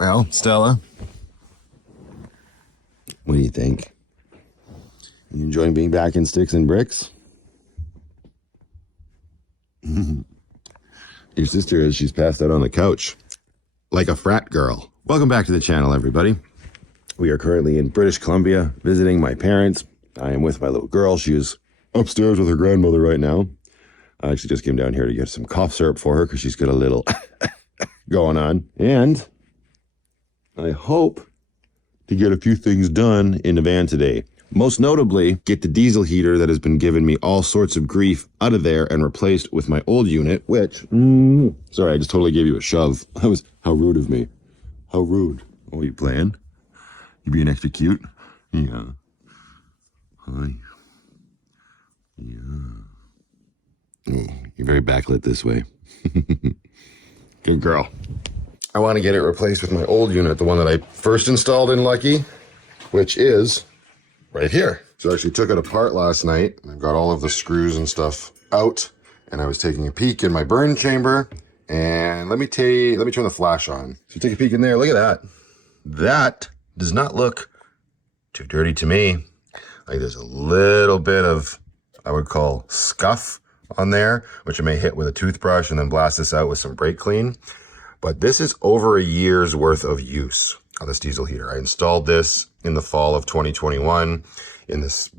Well, Stella, what do you think? You enjoying being back in Sticks and Bricks? Your sister is, she's passed out on the couch like a frat girl. Welcome back to the channel, everybody. We are currently in British Columbia visiting my parents. I am with my little girl. She is upstairs with her grandmother right now. I actually just came down here to get some cough syrup for her because she's got a little going on. And I hope to get a few things done in the van today. Most notably, get the diesel heater that has been giving me all sorts of grief out of there and replaced with my old unit, which, sorry, I just totally gave you a shove. That was, how rude of me. How rude. Oh, you playing? You being extra cute? Yeah. Hi. Yeah. Oh, you're very backlit this way. Good girl. I want to get it replaced with my old unit, the one that I first installed in Lucky, which is right here. So I actually took it apart last night. I've got all of the screws and stuff out, and I was taking a peek in my burn chamber. And let me turn the flash on. So take a peek in there. Look at that. That does not look too dirty to me. Like there's a little bit of, I would call, scuff on there, which I may hit with a toothbrush and then blast this out with some brake clean. But this is over a year's worth of use on this diesel heater. I installed this in the fall of 2021. In this,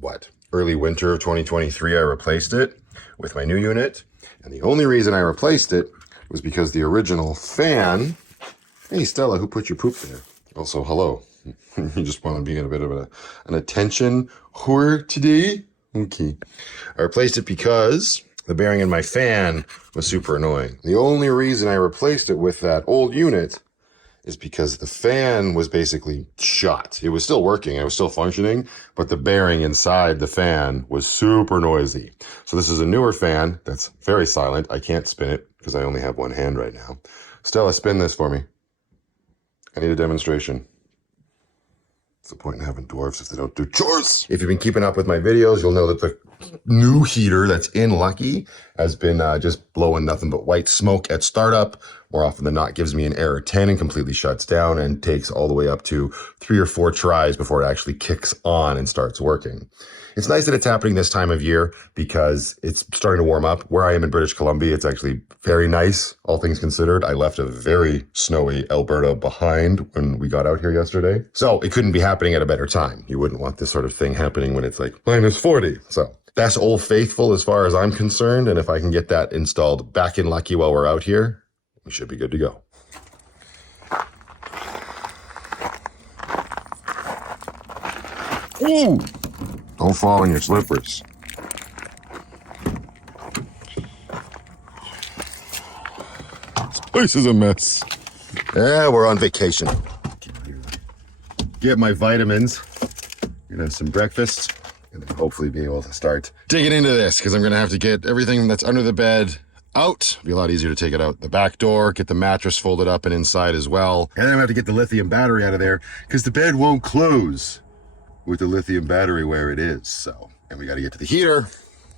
early winter of 2023, I replaced it with my new unit. And the only reason I replaced it was because the original fan, hey Stella, who put your poop there? Also, hello. You just want to be in a bit of an attention whore today? Okay. I replaced it because the bearing in my fan was super annoying. The only reason I replaced it with that old unit is because the fan was basically shot. It was still working, it was still functioning, but the bearing inside the fan was super noisy. So this is a newer fan that's very silent. I can't spin it because I only have one hand right now. Stella, spin this for me. I need a demonstration. What's the point in having dwarfs if they don't do chores? If you've been keeping up with my videos, you'll know that the new heater that's in Lucky has been just blowing nothing but white smoke at startup. More often than not, gives me an error 10 and completely shuts down and takes all the way up to 3 or 4 tries before it actually kicks on and starts working. It's nice that it's happening this time of year because it's starting to warm up. Where I am in British Columbia, it's actually very nice, all things considered. I left a very snowy Alberta behind when we got out here yesterday. So it couldn't be happening at a better time. You wouldn't want this sort of thing happening when it's like -40. So that's Old Faithful as far as I'm concerned. And if I can get that installed back in Lucky while we're out here, we should be good to go. Ooh. Don't fall in your slippers. This place is a mess. Yeah, we're on vacation. Get my vitamins. Gonna have some breakfast and then hopefully be able to start digging into this because I'm gonna have to get everything that's under the bed out. It'll be a lot easier to take it out the back door, get the mattress folded up and inside as well. And then I'm gonna have to get the lithium battery out of there because the bed won't close with the lithium battery where it is. So, and we got to get to the heater,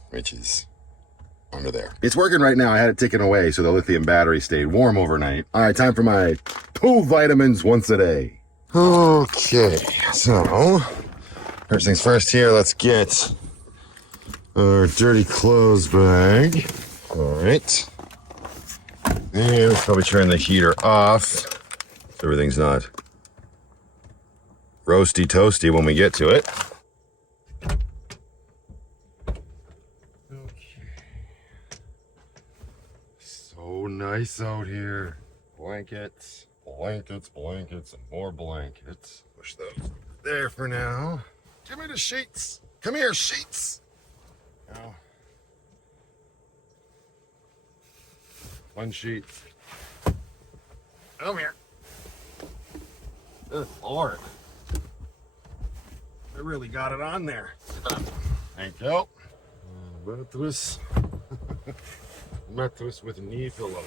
which is under there. It's working right now. I had it taken away so the lithium battery stayed warm overnight. All right, time for my 2 vitamins once a day. Okay, so first things first here, let's get our dirty clothes bag. All right. And we'll probably turn the heater off so everything's not roasty toasty when we get to it. Okay. So nice out here. Blankets, blankets, blankets, and more blankets. Push those there for now. Give me the sheets. Come here, sheets. Now, 1 sheet. Come here. Good Lord. I really got it on there. Thank you. Mattress. Mattress with a knee pillow.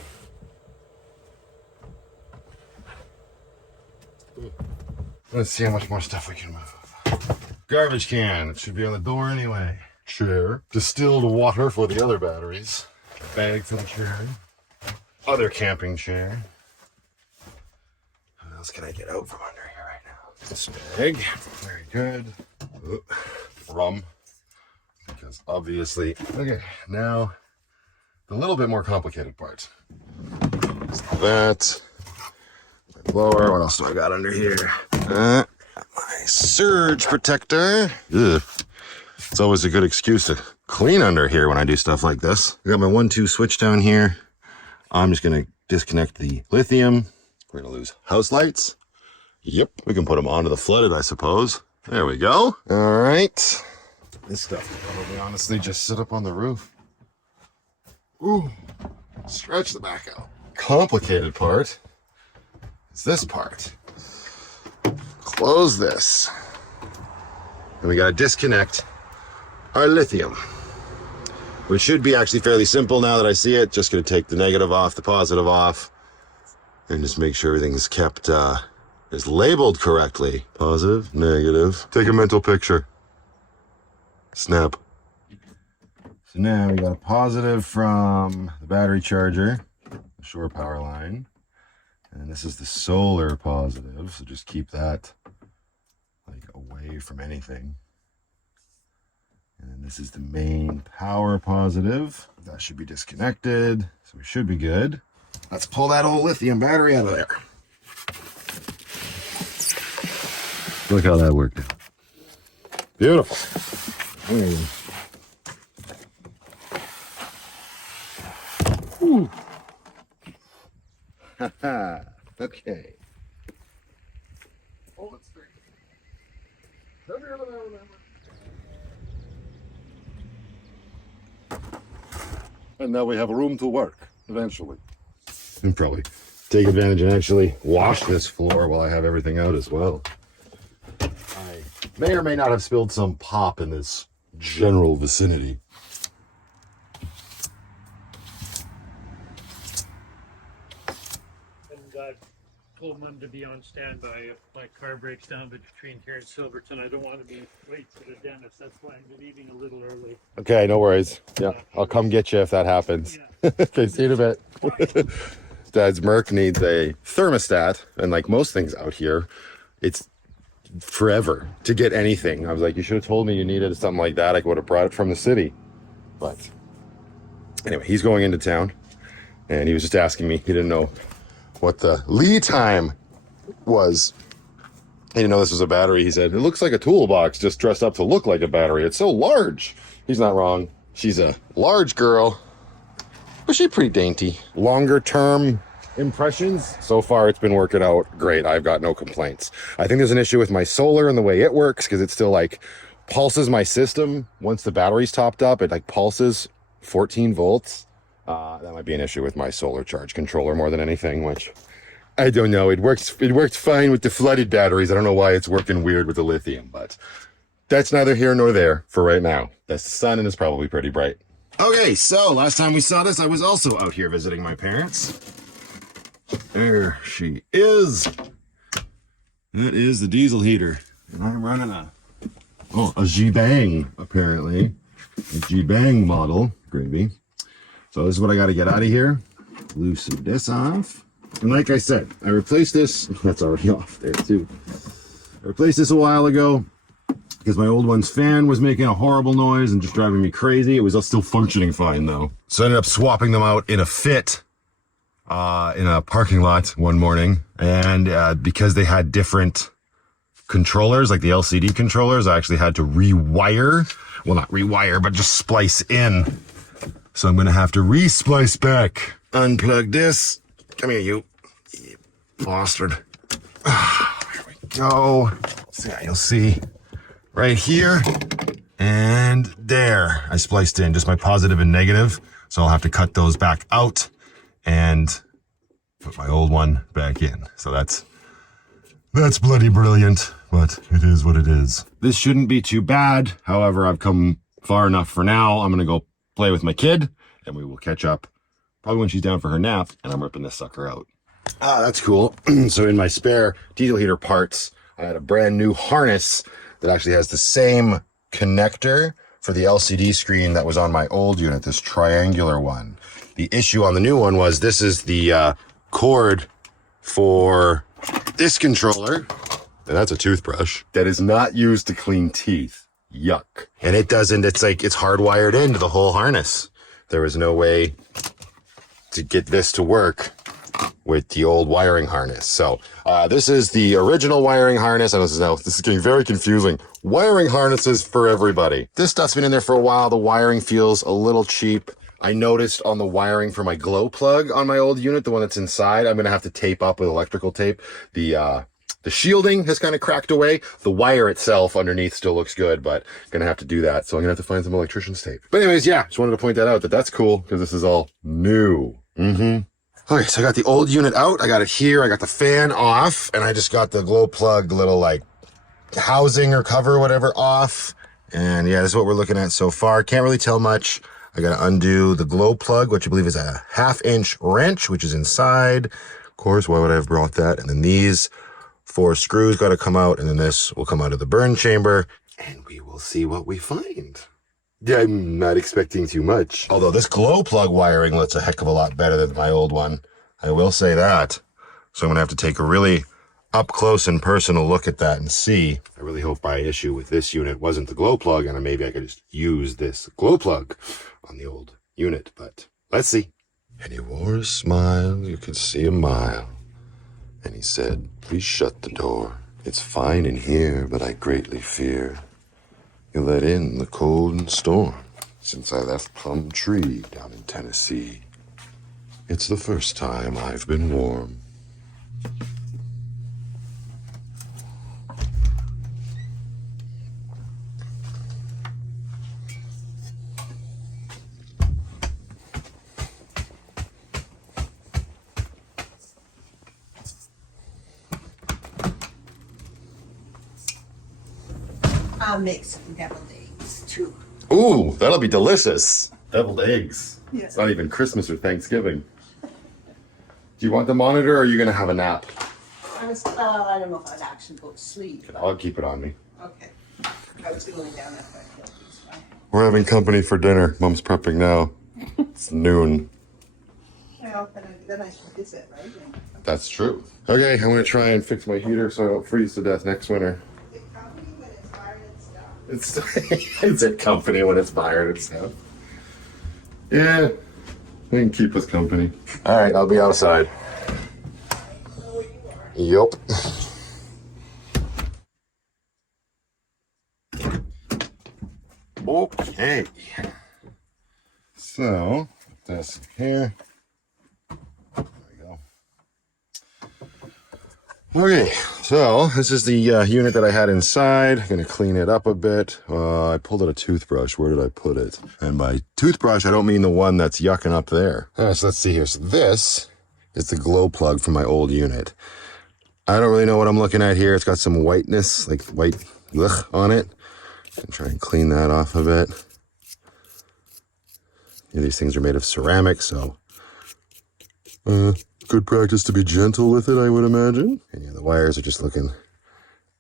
Let's see how much more stuff we can move. Garbage can. It should be on the door anyway. Chair. Distilled water for the other batteries. Bag for the chair. Other camping chair. What else else can I get out from under here right now? This bag, very good. Rum, because obviously, okay, now the little bit more complicated part. That, my blower, what else do I got under here? My surge protector. Ugh. It's always a good excuse to clean under here when I do stuff like this. I got my 1-2 switch down here. I'm just gonna disconnect the lithium. We're gonna lose house lights. Yep, we can put them onto the flooded, I suppose. There we go. All right. This stuff will probably honestly just sit up on the roof. Ooh, stretch the back out. Complicated part is this part. Close this. And we gotta disconnect our lithium, which should be actually fairly simple now that I see it. Just gonna take the negative off, the positive off, and just make sure everything is kept, is labeled correctly. Positive, negative. Take a mental picture. Snap. So now we got a positive from the battery charger, the shore power line. And this is the solar positive, so just keep that like away from anything. And then this is the main power positive. That should be disconnected, so we should be good. Let's pull that old lithium battery out of there. Look how that worked out. Beautiful. There you go. Ooh. Haha. Okay. Oh, it's three. Come here, remember. And now we have room to work eventually. And probably take advantage and actually wash this floor while I have everything out as well. I may or may not have spilled some pop in this general vicinity. Told Mum to be on standby if my car breaks down between here and Silverton. I don't want to be late to the dentist. That's why I'm leaving a little early. Okay, no worries. Yeah, I'll come get you if that happens. Yeah. Okay, see you in a bit. Dad's Merc needs a thermostat, and like most things out here, it's forever to get anything. I was like, you should have told me you needed something like that. I would have brought it from the city. But anyway, he's going into town, and he was just asking me. He didn't know what the lead time was. He didn't know this was a battery. He said, it looks like a toolbox just dressed up to look like a battery. It's so large. He's not wrong. She's a large girl, but she's pretty dainty. Longer term impressions, so far it's been working out great. I've got no complaints. I think there's an issue with my solar and the way it works, because it still like pulses my system. Once the battery's topped up, it like pulses 14 volts. That might be an issue with my solar charge controller more than anything, which I don't know. It worked fine with the flooded batteries. I don't know why it's working weird with the lithium, but that's neither here nor there for right now. The sun is probably pretty bright. Okay, so last time we saw this, I was also out here visiting my parents. There she is. That is the diesel heater. And I'm running a G-Bang, apparently. A G-Bang model. Gravy. So this is what I got to get out of here. Loosen this off. And like I said, I replaced this. That's already off there too. I replaced this a while ago because my old one's fan was making a horrible noise and just driving me crazy. It was still functioning fine though. So I ended up swapping them out in a fit in a parking lot one morning. And because they had different controllers, like the LCD controllers, I actually had to rewire. Well, not rewire, but just splice in. So I'm going to have to re-splice back. Unplug this. Come here, you bastard. Here we go. So yeah, you'll see right here and there. I spliced in just my positive and negative. So I'll have to cut those back out and put my old one back in. So that's bloody brilliant, but it is what it is. This shouldn't be too bad. However, I've come far enough for now. I'm going to go play with my kid, and we will catch up probably when she's down for her nap, and I'm ripping this sucker out. Ah, that's cool. So in my spare diesel heater parts, I had a brand new harness that actually has the same connector for the LCD screen that was on my old unit, this triangular one. The issue on the new one was this is the cord for this controller, and that's a toothbrush, that is not used to clean teeth. Yuck. And it doesn't, it's hardwired into the whole harness. There is no way to get this to work with the old wiring harness. So this is the original wiring harness. And this is getting very confusing. Wiring harnesses for everybody. This stuff's been in there for a while. The wiring feels a little cheap. I noticed on the wiring for my glow plug on my old unit, the one that's inside, I'm going to have to tape up with electrical tape. The shielding has kind of cracked away. The wire itself underneath still looks good, but gonna have to do that. So I'm gonna have to find some electrician's tape. But anyways, yeah, just wanted to point that out, that's cool because this is all new. Okay, so I got the old unit out. I got it here. I got the fan off, and I just got the glow plug little like housing or cover or whatever off. And yeah, this is what we're looking at so far. Can't really tell much. I gotta undo the glow plug, which I believe is a 1/2-inch wrench, which is inside. Of course, why would I have brought that? And then these 4 screws got to come out, and then this will come out of the burn chamber, and we will see what we find. Yeah, I'm not expecting too much. Although this glow plug wiring looks a heck of a lot better than my old one. I will say that. So I'm going to have to take a really up close and personal look at that and see. I really hope my issue with this unit wasn't the glow plug, and maybe I could just use this glow plug on the old unit, but let's see. And he wore a smile, you could see a mile. And he said, please shut the door. It's fine in here, but I greatly fear you let in the cold and storm. Since I left Plum Tree down in Tennessee, it's the first time I've been warm. I'll make some deviled eggs too. Ooh, that'll be delicious. Deviled eggs. Yeah. It's not even Christmas or Thanksgiving. Do you want the monitor or are you going to have a nap? I don't know if I'd actually go to sleep. I'll keep it on me. Okay. I was going down after I killed these guys. We're having company for dinner. Mom's prepping now. It's noon. Well, then I should visit, right? That's true. Okay, I'm going to try and fix my heater so I don't freeze to death next winter. It company when it's fired and stuff. It's at company when it's fired and stuff. Yeah, we can keep us company. All right, I'll be outside. Yup. Okay. So, put this here. There we go. Okay, so this is the unit that I had inside. I'm going to clean it up a bit. I pulled out a toothbrush. Where did I put it? And by toothbrush, I don't mean the one that's yucking up there. So let's see here. So this is the glow plug from my old unit. I don't really know what I'm looking at here. It's got some whiteness, like white on it. I'm trying to clean that off a bit. These things are made of ceramic, so good practice to be gentle with it, I would imagine. And yeah, the wires are just looking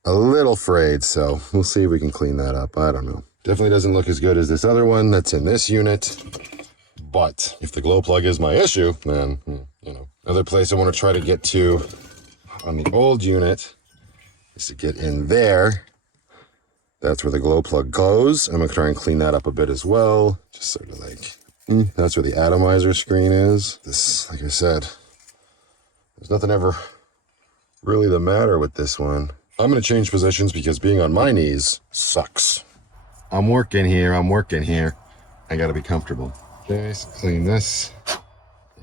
a little frayed, so we'll see if we can clean that up. I don't know. Definitely doesn't look as good as this other one that's in this unit. But if the glow plug is my issue, then, you know. Another place I want to try to get to on the old unit is to get in there. That's where the glow plug goes. I'm going to try and clean that up a bit as well. Just sort of like, that's where the atomizer screen is. This, like I said, there's nothing ever really the matter with this one. I'm going to change positions because being on my knees sucks. I'm working here. I got to be comfortable. Okay, so clean this.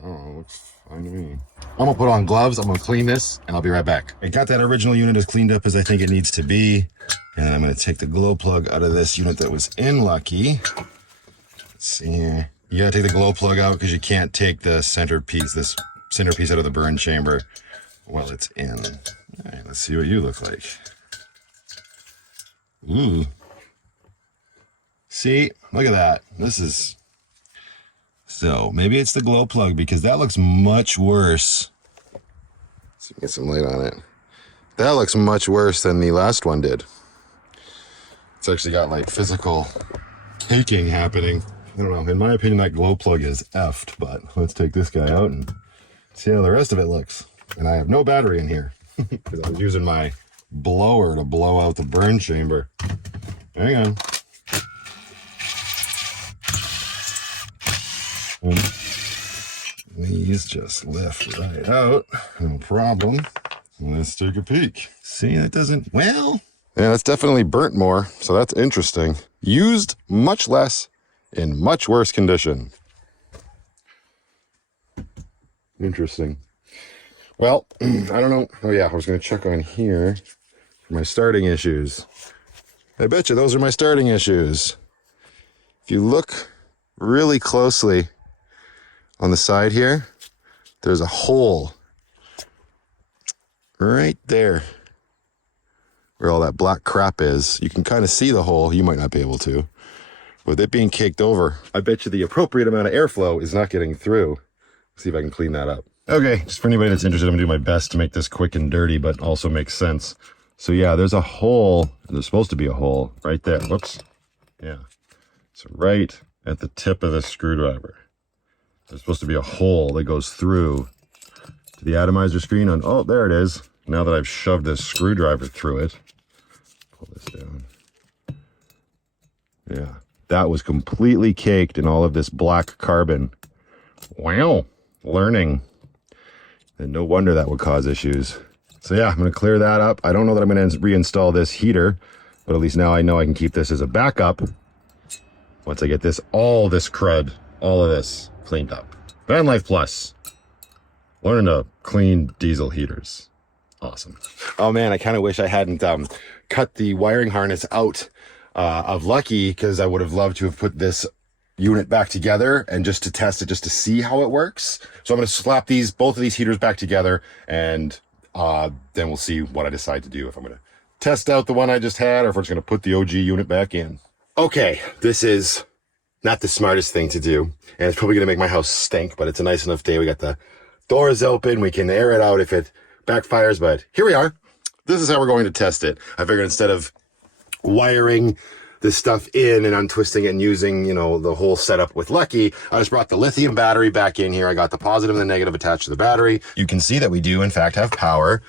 Oh, looks fine to me. I'm going to put on gloves. I'm going to clean this, and I'll be right back. I got that original unit as cleaned up as I think it needs to be. And I'm going to take the glow plug out of this unit that was in Lucky. Let's see here. You got to take the glow plug out because you can't take the centerpiece, this centerpiece out of the burn chamber while it's in. All right, let's see what you look like. Ooh. See? Look at that. This is... So, maybe it's the glow plug because that looks much worse. Let's see if we get some light on it. That looks much worse than the last one did. It's actually got like physical caking happening. I don't know. In my opinion, that glow plug is effed, but let's take this guy out and see how the rest of it looks. And I have no battery in here. because I was using my blower to blow out the burn chamber. Hang on. And these just lift right out. No problem. Let's take a peek. See, that doesn't, well. Yeah, that's definitely burnt more, so that's interesting. Used much less in much worse condition. Interesting. Well, I don't know. Oh yeah, I was going to check on here for my starting issues. I bet you those are my starting issues. If you look really closely on the side here, there's a hole right there where all that black crap is. You can kind of see the hole. You might not be able to. With it being caked over, I bet you the appropriate amount of airflow is not getting through. See if I can clean that up. Okay, just for anybody that's interested, I'm gonna do my best to make this quick and dirty, but also make sense. So yeah, there's a hole. There's supposed to be a hole right there. Whoops. Yeah. So right at the tip of the screwdriver, there's supposed to be a hole that goes through to the atomizer screen on, oh, there it is. Now that I've shoved this screwdriver through it, pull this down. Yeah, that was completely caked in all of this black carbon. Wow, learning. And no wonder that would cause issues. So yeah, I'm gonna clear that up. I don't know that I'm gonna reinstall this heater, but at least now I know I can keep this as a backup once I get this, all this crud, all of this cleaned up. Vanlife Plus, learning to clean diesel heaters. Awesome. Oh man, I kind of wish I hadn't cut the wiring harness out of Lucky, because I would have loved to have put this unit back together and just to test it, just to see how it works. So I'm going to slap both of these heaters back together, and then we'll see what I decide to do, if I'm going to test out the one I just had or if we're just going to put the OG unit back in. Okay, this is not the smartest thing to do, and it's probably going to make my house stink, but it's a nice enough day. We got the doors open. We can air it out if it backfires, but here we are. This is how we're going to test it. I figured instead of wiring this stuff in and untwisting it and using, you know, the whole setup with Lucky, I just brought the lithium battery back in here. I got the positive and the negative attached to the battery. You can see that we do in fact have power.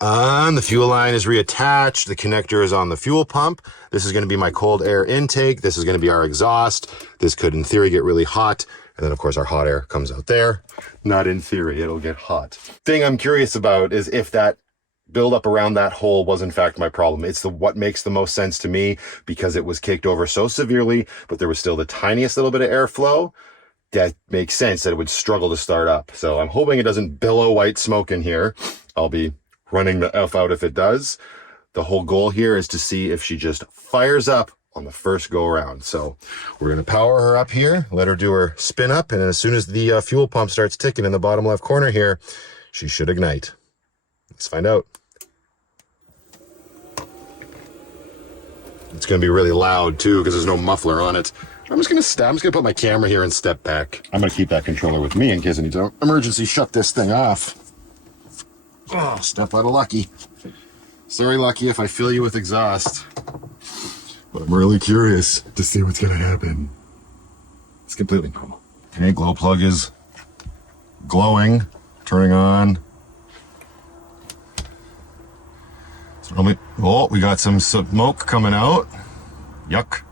The fuel line is reattached. The connector is on the fuel pump. This is going to be my cold air intake. This is going to be our exhaust. This could in theory get really hot. And then of course our hot air comes out there. Not in theory, it'll get hot. Thing I'm curious about is if that build up around that hole was in fact my problem. It's what makes the most sense to me, because it was caked over so severely, but there was still the tiniest little bit of airflow. That makes sense that it would struggle to start up. So I'm hoping it doesn't billow white smoke in here. I'll be running the F out if it does. The whole goal here is to see if she just fires up on the first go around. So we're going to power her up here, let her do her spin up, and as soon as the fuel pump starts ticking in the bottom left corner here, she should ignite. Let's find out. It's going to be really loud too because there's no muffler on it. I'm just going to put my camera here and step back. I'm going to keep that controller with me in case I need to emergency shut this thing off. Oh, step out of Lucky. Sorry, Lucky, if I fill you with exhaust. But I'm really curious to see what's going to happen. It's completely normal. Okay, glow plug is glowing, turning on. Oh, we got some smoke coming out. Yuck.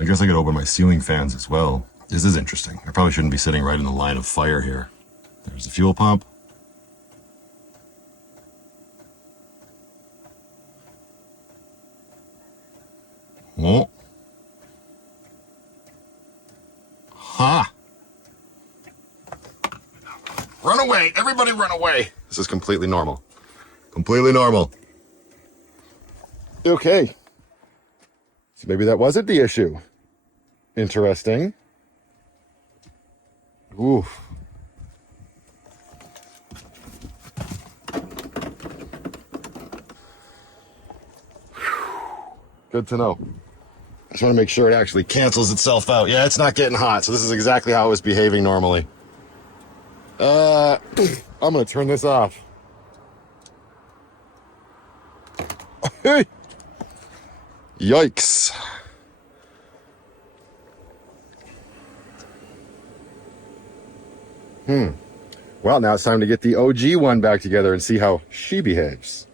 I guess I could open my ceiling fans as well. This is interesting. I probably shouldn't be sitting right in the line of fire here. There's the fuel pump. Oh. Ha! Run away! Everybody run away! This is completely normal. Completely normal. Okay. So maybe that wasn't the issue. Interesting. Oof. Good to know. I just want to make sure it actually cancels itself out. Yeah, it's not getting hot, so this is exactly how it was behaving normally. I'm going to turn this off. Yikes. Well, now it's time to get the OG one back together and see how she behaves.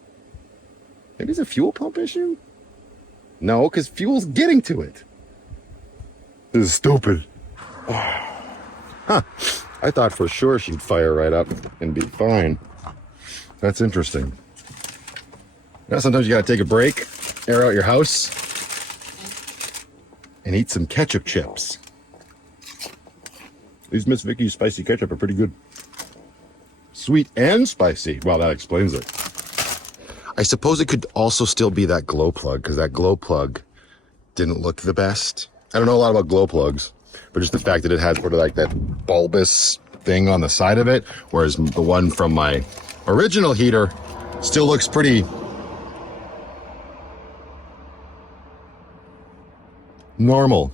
Maybe it's a fuel pump issue? No, because fuel's getting to it. This is stupid. Huh. I thought for sure she'd fire right up and be fine. That's interesting. Now sometimes you gotta take a break, air out your house, and eat some ketchup chips. These Miss Vicky's spicy ketchup are pretty good. Sweet and spicy. Well, that explains it. I suppose it could also still be that glow plug, because that glow plug didn't look the best. I don't know a lot about glow plugs, but just the fact that it had sort of like that bulbous thing on the side of it, whereas the one from my original heater still looks pretty normal.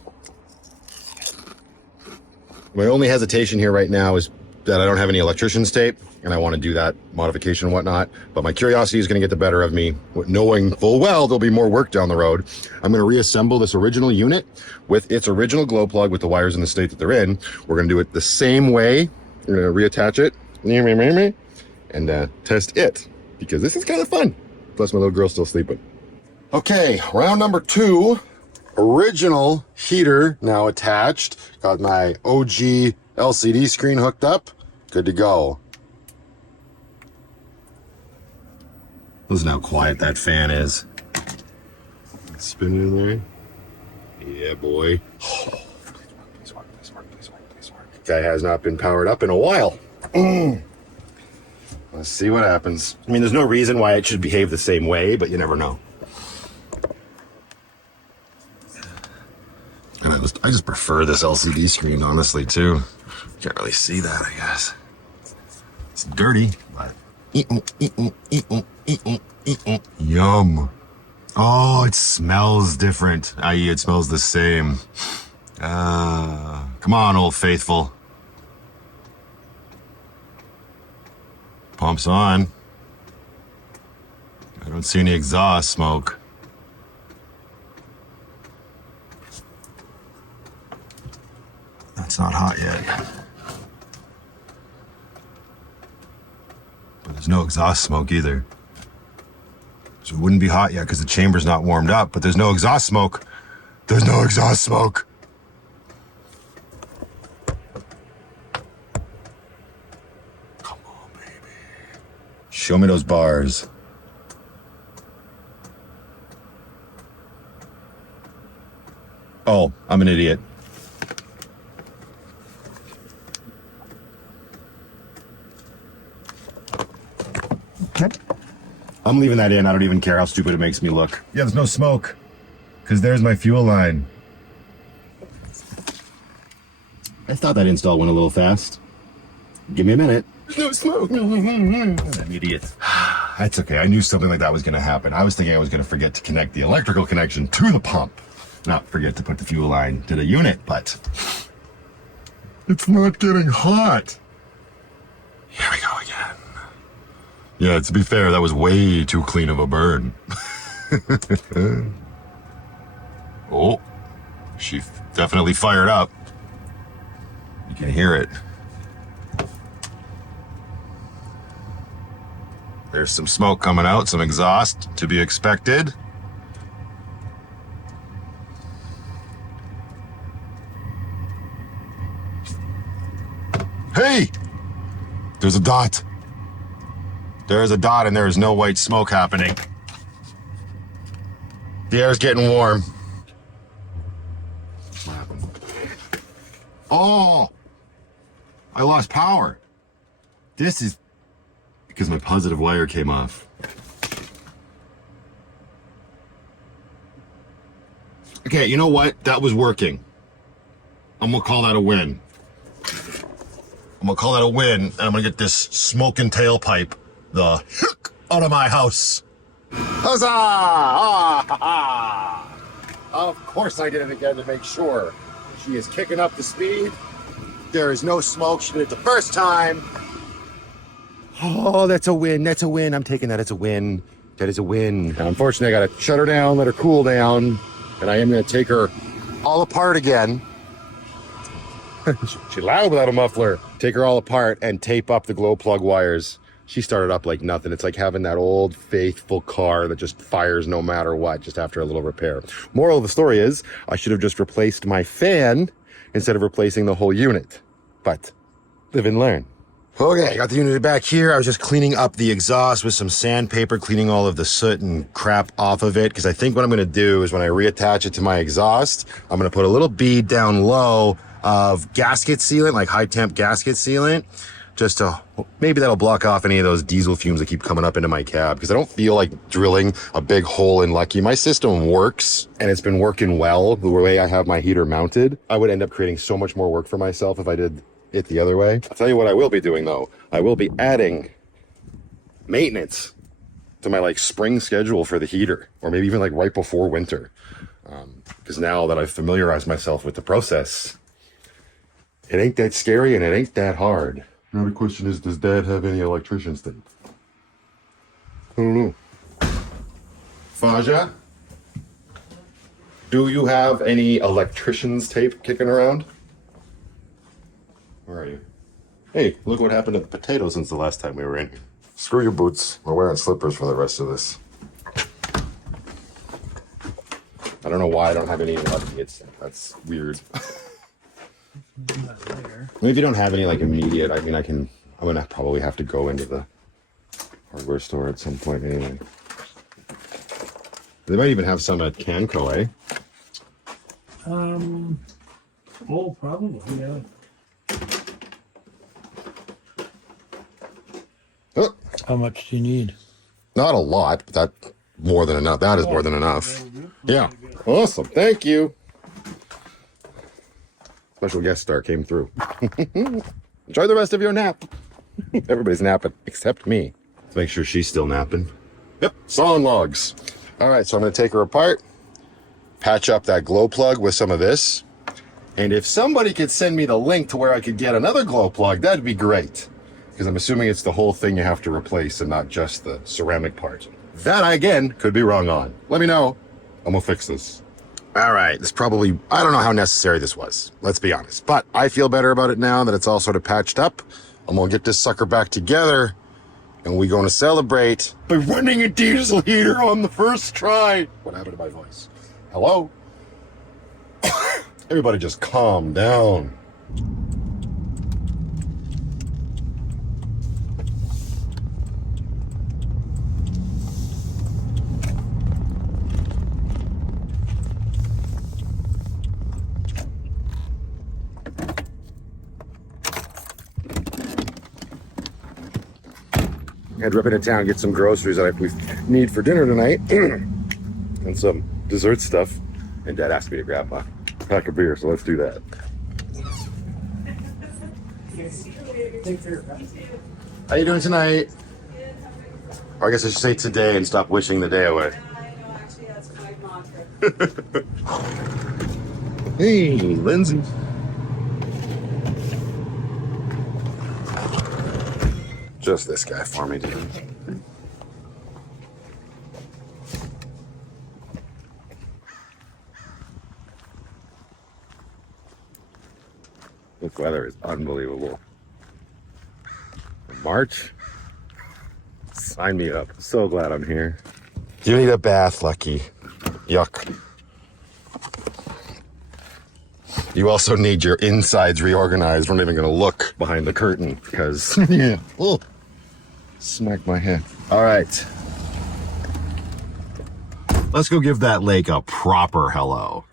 My only hesitation here right now is that I don't have any electrician's tape, and I want to do that modification and whatnot, but my curiosity is going to get the better of me, knowing full well there'll be more work down the road. I'm going to reassemble this original unit with its original glow plug with the wires in the state that they're in. We're going to do it the same way. We're going to reattach it and test it, because this is kind of fun. Plus my little girl's still sleeping. Okay, round number 2. Original heater now attached. Got my OG LCD screen hooked up. Good to go. Listen how quiet that fan is. Spinning in there. Yeah, boy. Oh, please work, please work, please work, please work. Guy has not been powered up in a while. Let's see what happens. I mean, there's no reason why it should behave the same way, but you never know. And I just prefer this LCD screen, honestly, too. Can't really see that, I guess. It's dirty, but... Yum. Oh, it smells different, i.e. it smells the same. Come on, Old Faithful. Pump's on. I don't see any exhaust smoke. That's not hot yet. But there's no exhaust smoke either. So it wouldn't be hot yet because the chamber's not warmed up, but there's no exhaust smoke. There's no exhaust smoke. Come on, baby. Show me those bars. Oh, I'm an idiot. I'm leaving that in. I don't even care how stupid it makes me look. Yeah, there's no smoke, because there's my fuel line. I thought that install went a little fast. Give me a minute. There's no smoke. I'm an idiot. That's okay. I knew something like that was going to happen. I was thinking I was going to forget to connect the electrical connection to the pump, not forget to put the fuel line to the unit, but it's not getting hot. Here we go again. Yeah, to be fair, that was way too clean of a burn. Oh, she definitely fired up. You can hear it. There's some smoke coming out, some exhaust to be expected. Hey! There's a dot. There is a dot and there is no white smoke happening. The air's getting warm. What happened? Oh! I lost power. This is because my positive wire came off. Okay, you know what? That was working. I'm gonna call that a win. I'm gonna call that a win, and I'm gonna get this smoking tailpipe the heck out of my house. Huzzah! Ah, ha, ha. Of course I did it again to make sure. She is kicking up the speed. There is no smoke. She did it the first time. Oh, that's a win. That's a win. I'm taking that as a win. That is a win. Now, unfortunately, I gotta shut her down, let her cool down, and I am gonna take her all apart again. She's loud without a muffler. take her all apart and tape up the glow plug wires. She started up like nothing. It's like having that old faithful car that just fires no matter what, just after a little repair. Moral of the story is, I should have just replaced my fan instead of replacing the whole unit. But live and learn. Okay, I got the unit back here. I was just cleaning up the exhaust with some sandpaper, cleaning all of the soot and crap off of it. Because I think what I'm going to do is when I reattach it to my exhaust, I'm going to put a little bead down low of gasket sealant, like high temp gasket sealant, just to, maybe that'll block off any of those diesel fumes that keep coming up into my cab, because I don't feel like drilling a big hole in Lucky. My system works, and it's been working well the way I have my heater mounted. I would end up creating so much more work for myself if I did it the other way. I'll tell you what I will be doing though. I will be adding maintenance to my like spring schedule for the heater, or maybe even like right before winter. Because now that I've familiarized myself with the process, it ain't that scary and it ain't that hard. Now the question is, does Dad have any electrician's tape? I don't know. Faja, do you have any electrician's tape kicking around? Where are you? Hey, look what happened to the potatoes since the last time we were in here. Screw your boots. We're wearing slippers for the rest of this. I don't know why I don't have any immediate. That's weird. I mean, if you don't have any like immediate, I mean, I'm gonna probably have to go into the hardware store at some point anyway. They might even have some at Canco, eh? Oh, probably, yeah. Oh, How much do you need? not a lot, but that more than enough. That is more than enough. Yeah. Awesome. Thank you. Special guest star came through. Enjoy the rest of your nap. Everybody's napping except me. Let's make sure she's still napping. Yep, sawing logs. All right, so I'm going to take her apart, patch up that glow plug with some of this. And if somebody could send me the link to where I could get another glow plug, that'd be great. Because I'm assuming it's the whole thing you have to replace and not just the ceramic part. That, again, could be wrong on. Let me know. I'm going to fix this. All right, this probably, I don't know how necessary this was, let's be honest. But I feel better about it now that it's all sort of patched up. I'm gonna get this sucker back together, and we're gonna celebrate by running a diesel heater on the first try. What happened to my voice? Hello? Everybody just calm down. Had to rip into town, get some groceries that we need for dinner tonight, and some dessert stuff. And Dad asked me to grab a pack of beer, so let's do that. How you doing tonight? Or I guess I should say today and stop wishing the day away. I know, actually, that's my mantra. Hey, Lindsay. Just this guy for me, dude. This weather is unbelievable. March? Sign me up. So glad I'm here. You need a bath, Lucky. Yuck. You also need your insides reorganized. We're not even gonna look behind the curtain because, yeah. Oh, smack my head. All right. Let's go give that lake a proper hello.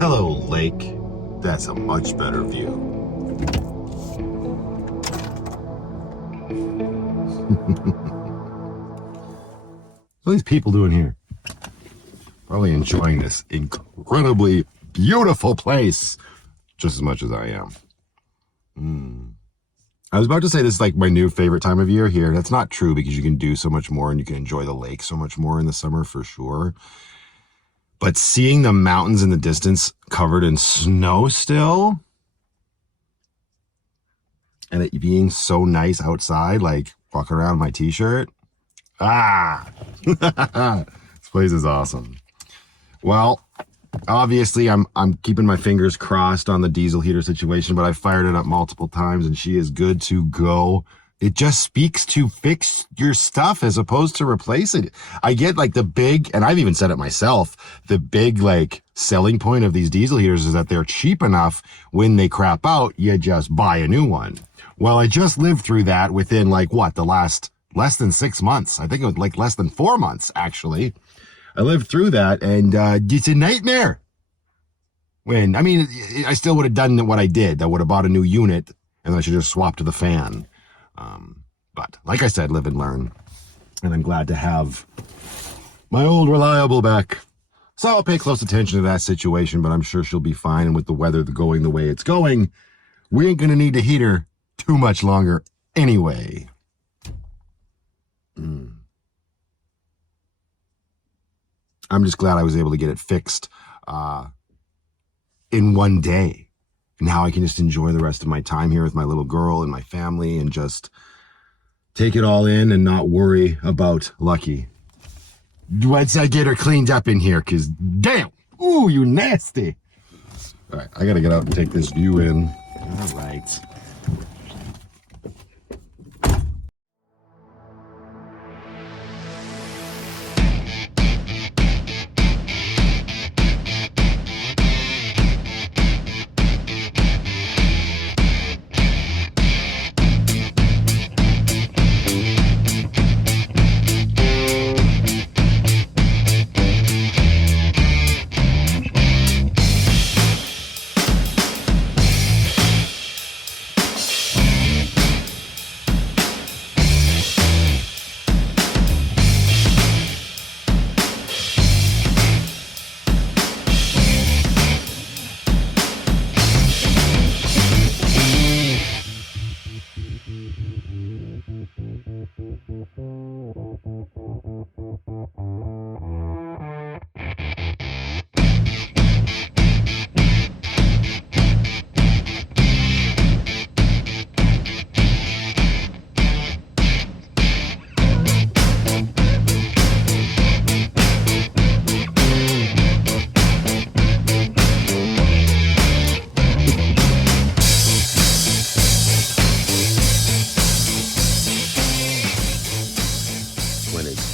Hello, lake. That's a much better view. What are these people doing here? probably enjoying this incredibly beautiful place just as much as I am. I was about to say this is like my new favorite time of year here. That's not true because you can do so much more and you can enjoy the lake so much more in the summer for sure. But seeing the mountains in the distance covered in snow still, and it being so nice outside, like walking around in my t-shirt. This place is awesome. Well, obviously I'm keeping my fingers crossed on the diesel heater situation, but I fired it up multiple times and she is good to go. It just speaks to fix your stuff as opposed to replace it. I get like the big, and I've even said it myself, the big like selling point of these diesel heaters is that they're cheap enough when they crap out, you just buy a new one. Well, I just lived through that within like what, the last less than 6 months. I think it was like less than 4 months actually. I lived through that and it's a nightmare. When, I mean, I still would have done what I did. I would have bought a new unit and I should just swap to the fan. But like I said, live and learn. And I'm glad to have my old reliable back. So I'll pay close attention to that situation, but I'm sure she'll be fine. And with the weather going the way it's going, we ain't going to need a heater too much longer anyway. I'm just glad I was able to get it fixed in one day. Now I can just enjoy the rest of my time here with my little girl and my family and just take it all in and not worry about Lucky. Once I get her cleaned up in here, because damn, ooh, you nasty. All right, I got to get out and take this view in. All right.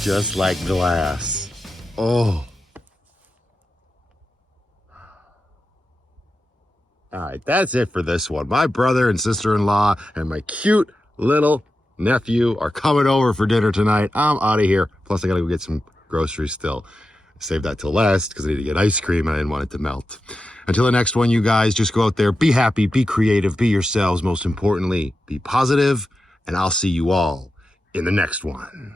Just like glass. Oh. All right, that's it for this one. My brother and sister-in-law and my cute little nephew are coming over for dinner tonight. I'm out of here. Plus, I gotta go get some groceries still. Save that till last because I need to get ice cream and I didn't want it to melt. Until the next one, you guys, just go out there, be happy, be creative, be yourselves. Most importantly, be positive, and I'll see you all in the next one.